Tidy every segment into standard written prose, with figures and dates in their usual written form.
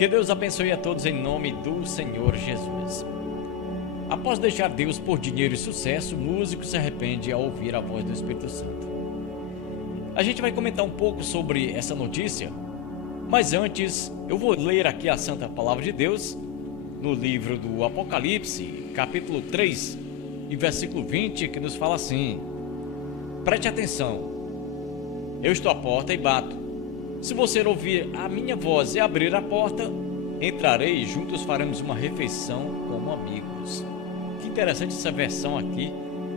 Que Deus abençoe a todos em nome do Senhor Jesus. Após deixar Deus por dinheiro e sucesso, o músico se arrepende ao ouvir a voz do Espírito Santo. A gente vai comentar um pouco sobre essa notícia, mas antes eu vou ler aqui a Santa Palavra de Deus no livro do Apocalipse, capítulo 3 e versículo 20, que nos fala assim: preste atenção, eu estou à porta e bato. Se você ouvir a minha voz e abrir a porta, entrarei e juntos faremos uma refeição como amigos. Que interessante essa versão aqui,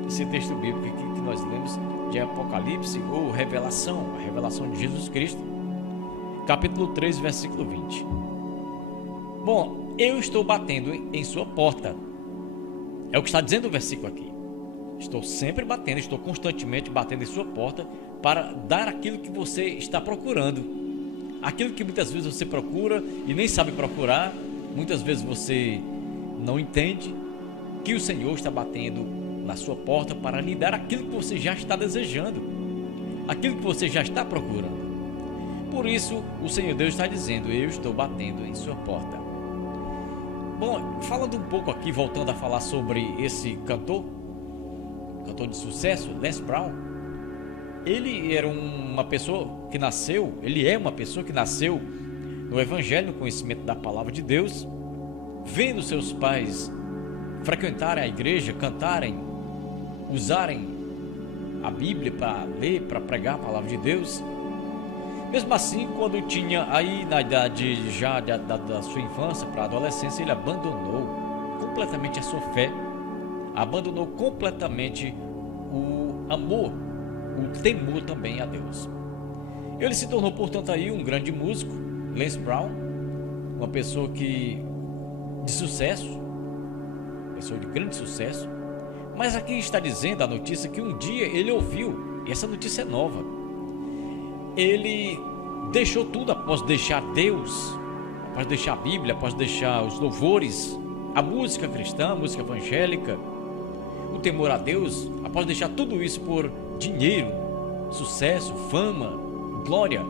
esse texto bíblico aqui que nós lemos de Apocalipse ou Revelação, a revelação de Jesus Cristo, capítulo 3, versículo 20. Bom, eu estou batendo em sua porta. É o que está dizendo o versículo aqui. Estou sempre batendo, estou constantemente batendo em sua porta para dar aquilo que você está procurando. Aquilo que muitas vezes você procura e nem sabe procurar, muitas vezes você não entende que o Senhor está batendo na sua porta para lhe dar aquilo que você já está desejando, aquilo que você já está procurando. Por isso, o Senhor Deus está dizendo: eu estou batendo em sua porta. Bom, falando um pouco aqui, voltando a falar sobre esse cantor de sucesso, Les Brown. Ele era uma pessoa que nasceu, ele é uma pessoa que nasceu no Evangelho, no conhecimento da Palavra de Deus, vendo seus pais frequentarem a igreja, cantarem, usarem a Bíblia para ler, para pregar a Palavra de Deus. Mesmo assim, quando tinha aí na idade já da sua infância para a adolescência, ele abandonou completamente a sua fé, abandonou completamente o amor, o temor também a Deus. Ele se tornou, portanto, aí um grande músico, Les Brown, uma pessoa de sucesso, pessoa de grande sucesso. Mas aqui está dizendo a notícia que um dia ele ouviu, e essa notícia é nova, ele deixou tudo após deixar Deus, após deixar a Bíblia, após deixar os louvores, a música cristã, a música evangélica, o temor a Deus, após deixar tudo isso por dinheiro, sucesso, fama, glória.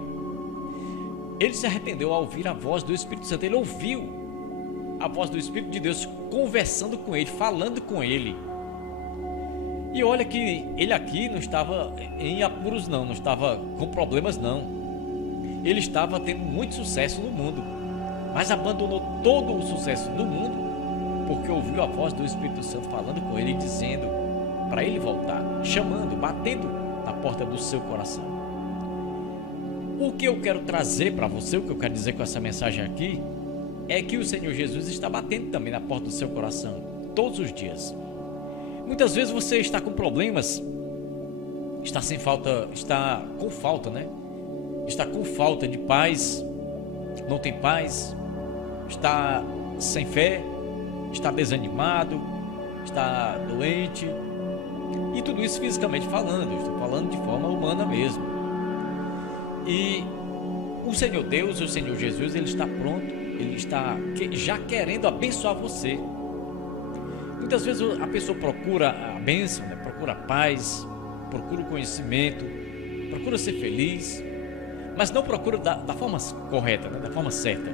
Ele se arrependeu ao ouvir a voz do Espírito Santo. Ele ouviu a voz do Espírito de Deus conversando com ele, falando com ele. E olha que ele aqui não estava em apuros não estava com problemas não. Ele estava tendo muito sucesso no mundo, mas abandonou todo o sucesso do mundo porque ouviu a voz do Espírito Santo falando com ele, dizendo para ele voltar, chamando, batendo na porta do seu coração. O que eu quero trazer para você, o que eu quero dizer com essa mensagem aqui, é que o Senhor Jesus está batendo também na porta do seu coração, todos os dias. Muitas vezes você está com problemas, está com falta, né? Está com falta de paz, não tem paz, está sem fé, está desanimado, está doente, e tudo isso fisicamente falando, estou falando de forma humana mesmo. E o Senhor Deus, o Senhor Jesus, Ele está pronto, Ele está já querendo abençoar você. Muitas vezes a pessoa procura a bênção, né? Procura a paz, procura o conhecimento, procura ser feliz, mas não procura da forma correta, né? Da forma certa.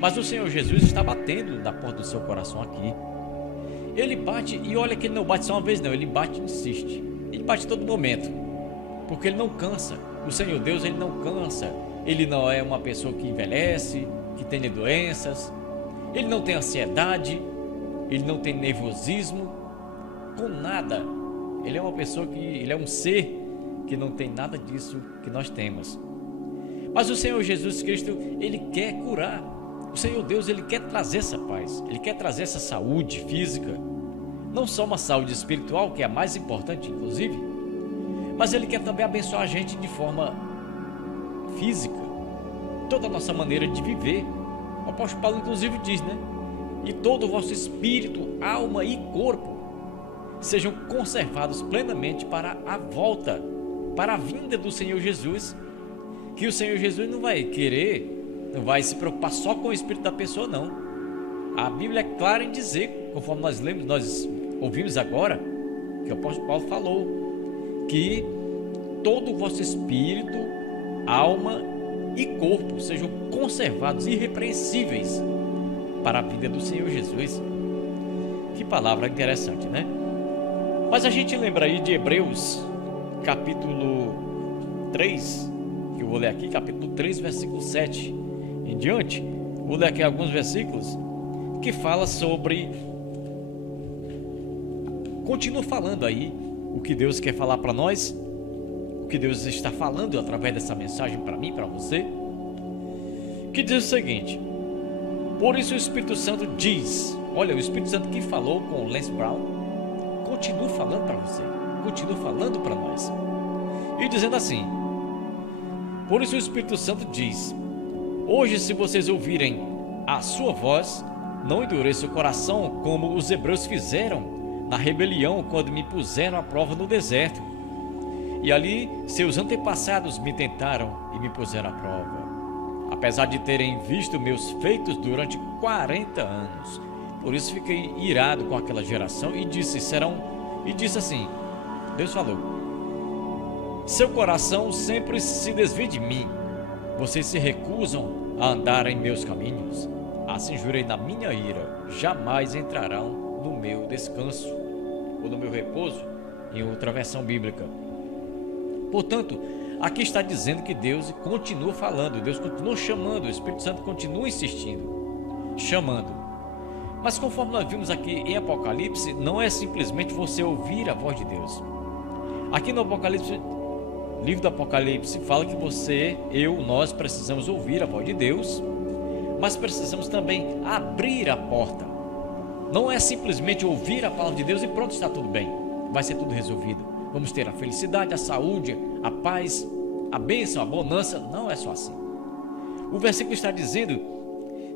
Mas o Senhor Jesus está batendo na porta do seu coração aqui. Ele bate, e olha que ele não bate só uma vez não, ele bate e insiste. Ele bate todo momento, porque ele não cansa. O Senhor Deus, ele não cansa. Ele não é uma pessoa que envelhece, que tem doenças. Ele não tem ansiedade, ele não tem nervosismo, com nada. Ele é uma pessoa ele é um ser que não tem nada disso que nós temos. Mas o Senhor Jesus Cristo, ele quer curar. O Senhor Deus, ele quer trazer essa paz, ele quer trazer essa saúde física, não só uma saúde espiritual, que é a mais importante inclusive, mas ele quer também abençoar a gente de forma física, toda a nossa maneira de viver. O apóstolo Paulo inclusive diz, né? E todo o vosso espírito, alma e corpo sejam conservados plenamente para a volta, para a vinda do Senhor Jesus. Que o Senhor Jesus não vai se preocupar só com o espírito da pessoa, não. A Bíblia é clara em dizer, conforme nós lemos, nós ouvimos agora, que o apóstolo Paulo falou, que todo o vosso espírito, alma e corpo sejam conservados, irrepreensíveis para a vida do Senhor Jesus. Que palavra interessante, né? Mas a gente lembra aí de Hebreus, capítulo 3, que eu vou ler aqui, capítulo 3, versículo 7 em diante. Vou ler aqui alguns versículos que fala sobre... Continua falando aí o que Deus quer falar para nós, o que Deus está falando através dessa mensagem para mim, para você, que diz o seguinte: por isso o Espírito Santo diz, olha, o Espírito Santo que falou com o Lance Brown, continua falando para você, continua falando para nós, e dizendo assim: por isso o Espírito Santo diz, hoje se vocês ouvirem a sua voz, não endureçam o coração como os hebreus fizeram na rebelião quando me puseram à prova no deserto. E ali seus antepassados me tentaram e me puseram à prova, apesar de terem visto meus feitos durante 40 anos. Por isso fiquei irado com aquela geração e disse assim, Deus falou: seu coração sempre se desvia de mim, vocês se recusam a andar em meus caminhos. Assim jurei na minha ira, jamais entrarão no meu descanso, ou no meu repouso, em outra versão bíblica. Portanto, aqui está dizendo que Deus continua falando, Deus continua chamando, o Espírito Santo continua insistindo, chamando. Mas conforme nós vimos aqui em Apocalipse, não é simplesmente você ouvir a voz de Deus. Aqui no Apocalipse, livro do Apocalipse, fala que nós precisamos ouvir a voz de Deus, mas precisamos também abrir a porta. Não é simplesmente ouvir a palavra de Deus e pronto, está tudo bem, vai ser tudo resolvido. Vamos ter a felicidade, a saúde, a paz, a bênção, a bonança. Não é só assim. O versículo está dizendo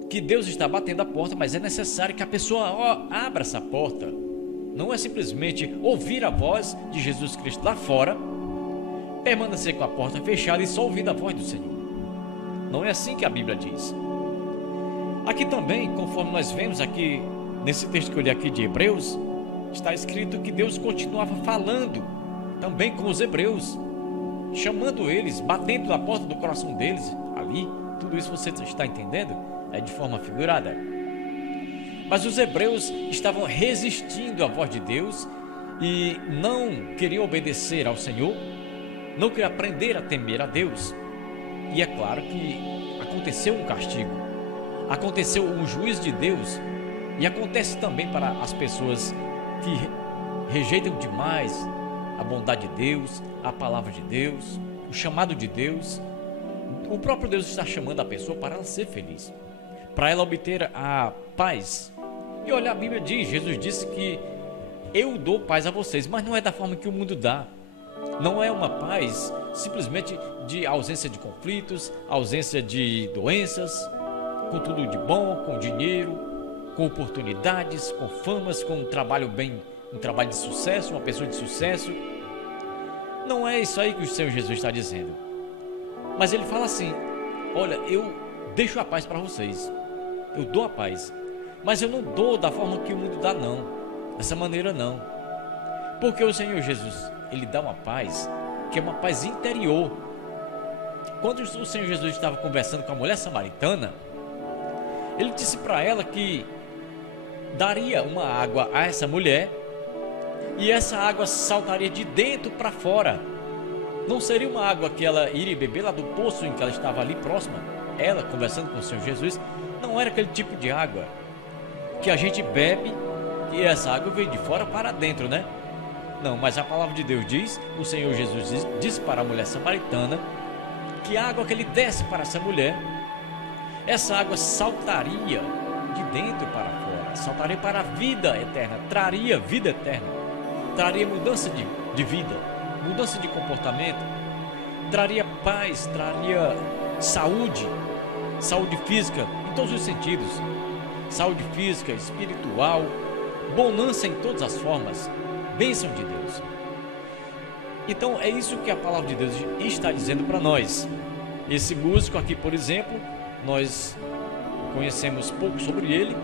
que Deus está batendo a porta, mas é necessário que a pessoa abra essa porta. Não é simplesmente ouvir a voz de Jesus Cristo lá fora, permanecer com a porta fechada e só ouvir a voz do Senhor. Não é assim que a Bíblia diz. Aqui também, conforme nós vemos aqui nesse texto que eu li aqui de Hebreus, está escrito que Deus continuava falando também com os hebreus, chamando eles, batendo na porta do coração deles ali. Tudo isso você está entendendo? É de forma figurada. Mas os hebreus estavam resistindo à voz de Deus e não queriam obedecer ao Senhor, não queriam aprender a temer a Deus. E é claro que aconteceu um castigo, aconteceu um juízo de Deus, e acontece também para as pessoas que rejeitam demais a bondade de Deus, a palavra de Deus, o chamado de Deus. O próprio Deus está chamando a pessoa para ela ser feliz, para ela obter a paz. E olha, a Bíblia diz, Jesus disse que eu dou paz a vocês, mas não é da forma que o mundo dá. Não é uma paz simplesmente de ausência de conflitos, ausência de doenças, com tudo de bom, com dinheiro, com oportunidades, com famas, com um trabalho de sucesso, uma pessoa de sucesso. Não é isso aí que o Senhor Jesus está dizendo. Mas ele fala assim: olha, eu deixo a paz para vocês, eu dou a paz, mas eu não dou da forma que o mundo dá, não, dessa maneira não. Porque o Senhor Jesus, ele dá uma paz que é uma paz interior. Quando o Senhor Jesus estava conversando com a mulher samaritana, ele disse para ela que daria uma água a essa mulher, e essa água saltaria de dentro para fora. Não seria uma água que ela iria beber lá do poço em que ela estava ali próxima. Ela conversando com o Senhor Jesus, não era aquele tipo de água que a gente bebe e essa água vem de fora para dentro, né? Não, mas a palavra de Deus diz, o Senhor Jesus disse para a mulher samaritana que a água que ele desse para essa mulher, essa água saltaria de dentro para fora, saltaria para a vida eterna, traria vida eterna, traria mudança de vida, mudança de comportamento, traria paz, traria saúde, saúde física em todos os sentidos, saúde física, espiritual, bonança em todas as formas, bênção de Deus. Então é isso que a palavra de Deus está dizendo para nós. Esse músico aqui, por exemplo, nós conhecemos pouco sobre ele,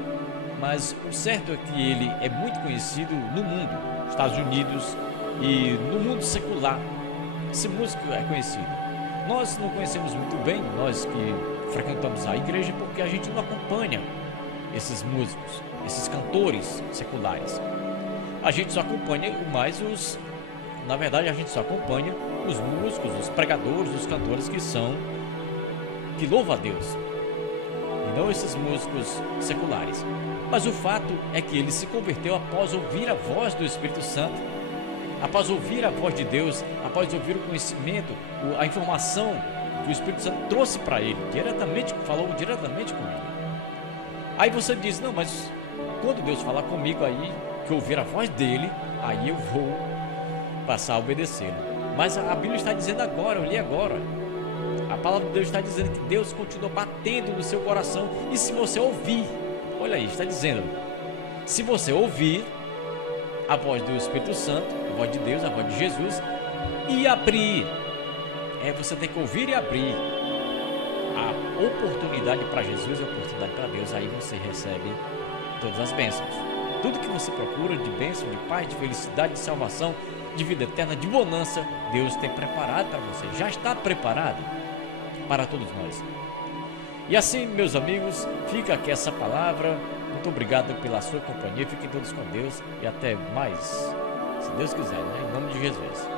mas o certo é que ele é muito conhecido no mundo, Estados Unidos e no mundo secular. Esse músico é conhecido. Nós não conhecemos muito bem, nós que frequentamos a igreja, porque a gente não acompanha esses músicos, esses cantores seculares. A gente só acompanha mais os... Na verdade, a gente só acompanha os músicos, os pregadores, os cantores que louvam a Deus, e não esses músicos seculares. Mas o fato é que ele se converteu após ouvir a voz do Espírito Santo, após ouvir a voz de Deus, após ouvir o conhecimento, a informação que o Espírito Santo trouxe para ele, falou diretamente com ele. Aí você diz, não, mas quando Deus falar comigo aí, que eu ouvir a voz dele, aí eu vou passar a obedecê-lo. Mas a Bíblia está dizendo agora, eu li agora, a palavra de Deus está dizendo que Deus continua batendo no seu coração, e se você ouvir, olha aí, está dizendo, se você ouvir a voz do Espírito Santo, a voz de Deus, a voz de Jesus, e abrir, você tem que ouvir e abrir a oportunidade para Jesus, a oportunidade para Deus, aí você recebe todas as bênçãos. Tudo que você procura de bênção, de paz, de felicidade, de salvação, de vida eterna, de bonança, Deus tem preparado para você, já está preparado para todos nós. E assim, meus amigos, fica aqui essa palavra. Muito obrigado pela sua companhia, fiquem todos com Deus e até mais, se Deus quiser, né? Em nome de Jesus.